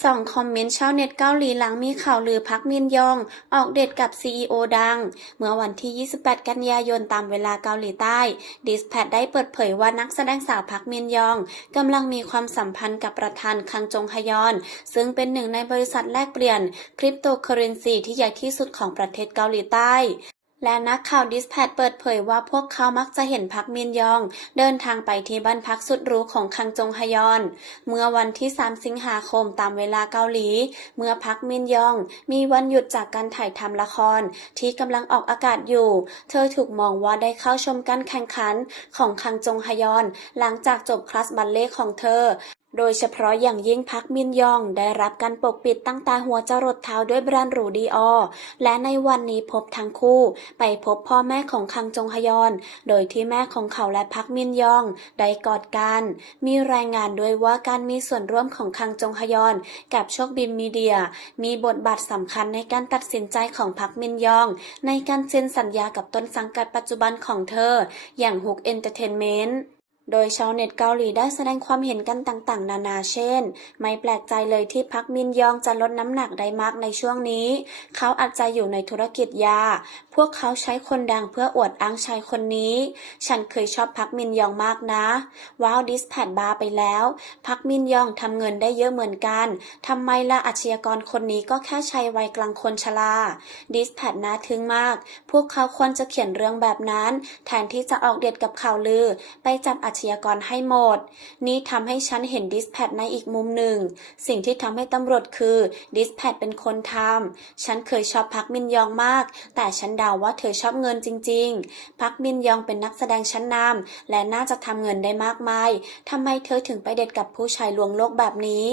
สองคอมเมนต์ชาวเน็ตเกาหลีหลังมีข่าวลือพักมินยอง ออกเดทกับ CEO ดัง เมื่อวันที่ 28 กันยายนตามเวลาเกาหลีใต้ดิสแพดได้เปิดเผยว่านักแสดงสาวพักมินยองกำลังมีความสัมพันธ์กับประธานคังจงฮยอน ซึ่งเป็นหนึ่งในบริษัทแลกเปลี่ยนคริปโตเคอเรนซีที่ใหญ่ที่สุดของประเทศเกาหลีใต้ และนักข่าวดิสแพดเปิดเผยว่าพวกเขามักจะเห็นพักมินยอง เดินทางไปที่บ้านพักสุดหรูของคังจงฮยอน เมื่อวันที่ 3 สิงหาคมตามเวลาเกาหลี เมื่อพักมินยอง มีวันหยุดจากการถ่ายทำละคร ที่กำลังออกอากาศอยู่ เธอถูกมองว่าได้เข้าชมการแข่งขันของคังจงฮยอน หลังจากจบคลาสบัลเล่ของเธอ โดยเฉพาะอย่างยิ่งพักมินยองได้รับการปกปิดตั้งแต่หัวจรดเท้าด้วยแบรนด์หรูดีออและในวันนี้พบทั้งคู่ ไปพบพ่อแม่ของคังจงฮยอน โดยที่แม่ของเขาและพักมินยองได้กอดกัน มีรายงานด้วยว่าการมีส่วนร่วมของคังจงฮยอน กับโชคบิมมีเดีย มีบทบาทสำคัญในการตัดสินใจของพักมินยอง ในการเซ็นสัญญากับต้นสังกัดปัจจุบันของเธอ อย่างฮุกเอนเตอร์เทนเมนต์ โดยชาวเน็ตเกาหลีได้แสดงความเห็นกันต่างๆ นานาเช่น ไม่แปลกใจเลยที่พักมินยองจะลดน้ำหนักได้มากในช่วงนี้ เขาอาจจะอยู่ในธุรกิจยา พวกเขาใช้คนดังเพื่ออวดอ้างชายคนนี้ ฉันเคยชอบพักมินยองมากนะ ว้าวดิสแพดบาร์ไปแล้ว พักมินยองทำเงินได้เยอะเหมือนกันทำไมล่ะอาชญากรคนนี้ก็แค่ชายวัยกลางคนชราดิสแพดน่าทึ่งมาก พวกเขาควรจะเขียนเรื่องแบบนั้น แทนที่จะออกเดทกับข่าวลือ ไปจับอาชญากรให้หมด นี่ทำให้ฉันเห็นดิสแพดในอีกมุมหนึ่ง สิ่งที่ทำให้ตำรวจคือดิสแพดเป็นคนทำ ฉันเคยชอบพักมินยองมาก แต่ฉันเดาว่าเธอชอบเงินจริง ๆ พักมินยองเป็นนักแสดงชั้นนำและน่าจะทำเงินได้มากมาย ทำไมเธอถึงไปเด็ดกับผู้ชายลวงโลกแบบนี้